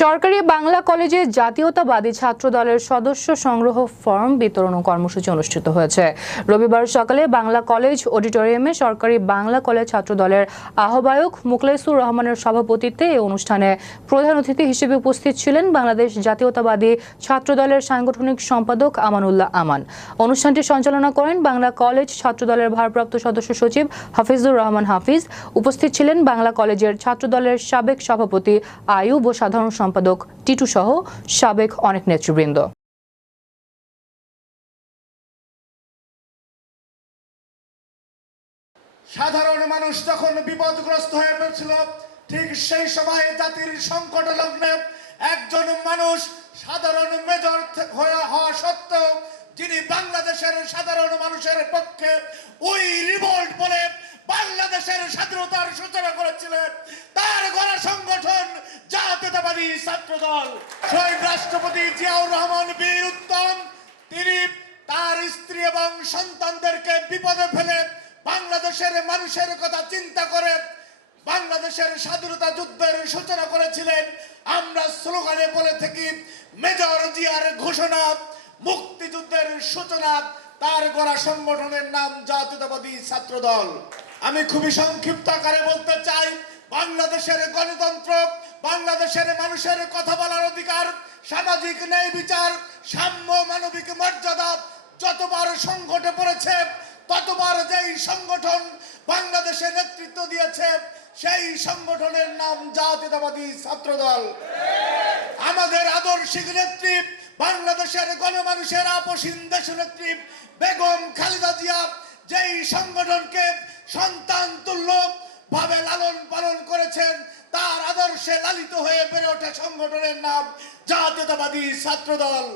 সরকারি বাংলা কলেজে জাতীয়তাবাদী ছাত্রদলের সদস্য সংগ্রহ ফর্ম বিতরণ কর্মসূচি অনুষ্ঠিত হয়েছে। রবিবার সকালে বাংলা কলেজ অডিটোরিয়ামে সরকারি বাংলা কলেজ ছাত্রদলের আহ্বায়ক মুখলেসুর রহমানের সভাপতিত্বে এই অনুষ্ঠানে প্রধান অতিথি হিসেবে উপস্থিত ছিলেন বাংলাদেশ জাতীয়তাবাদী ছাত্রদলের সাংগঠনিক সম্পাদক আমানুল্লাহ আমান। অনুষ্ঠানটি সঞ্চালনা করেন বাংলা কলেজ ছাত্রদলের ভারপ্রাপ্ত সদস্য সচিব হাফিজুর রহমান হাফিজ। উপস্থিত ছিলেন বাংলা কলেজের ছাত্রদলের সাবেক সভাপতি আয়ুব ও সাধারণ সম্পাদক টিটু সহ সাবেক অনেক নেতৃবৃন্দ। সাধারণ মানুষ যখন বিপদগ্রস্ত হয়ে পড়ছিল, ঠিক সেই সময়ে জাতির সংকট লগ্নে একজন মানুষ সাধারণ মেজর হওয়া সত্ত্বেও যিনি বাংলাদেশের সাধারণ মানুষের পক্ষে ওই রিভোল্ট বলে বাংলাদেশের স্বাধীনতার সূচনা করেছিলেন, তার গড়া সংগঠন জাতীয়তাবাদী ছাত্রদল। শহীদ রাষ্ট্রপতি জিয়াউর রহমান বীর উত্তম তিনি তার স্ত্রী এবং সন্তানদেরকে বিপদে ফেলে বাংলাদেশের মানুষের কথা চিন্তা করে বাংলাদেশের স্বাধীনতা যুদ্ধের সূচনা করেছিলেন। আমরা স্লোগানে বলে থাকি মেজর জিয়ার ঘোষণা, মুক্তিযুদ্ধের সূচনা। তার গড়া সংগঠনের নাম জাতীয়তাবাদী ছাত্রদল। আমি খুবই সংক্ষিপ্ত আকারে বলতে চাই, বাংলাদেশের গণতন্ত্র, বাংলাদেশের মানুষের কথা বলার অধিকার, সামাজিক ন্যায় বিচার, সাম্য, মানবিক মর্যাদা যতবার সংকটে পড়েছে ততবার যেই সংগঠন বাংলাদেশে নেতৃত্ব দিয়েছে সেই সংগঠনের নাম জাতীয়তাবাদী ছাত্রদল। আমাদের আদর্শিক নেত্রী, বাংলাদেশের গণমানুষের আপসীন দেশনেত্রী বেগম খালেদা জিয়া যেই সংগঠনকে সন্তান তুল্য ভাবে লালন পালন করেছেন, তার আদর্শে লালিত হয়ে বেড়ে ওঠা সংগঠনের নাম জাতীয়তাবাদী ছাত্রদল।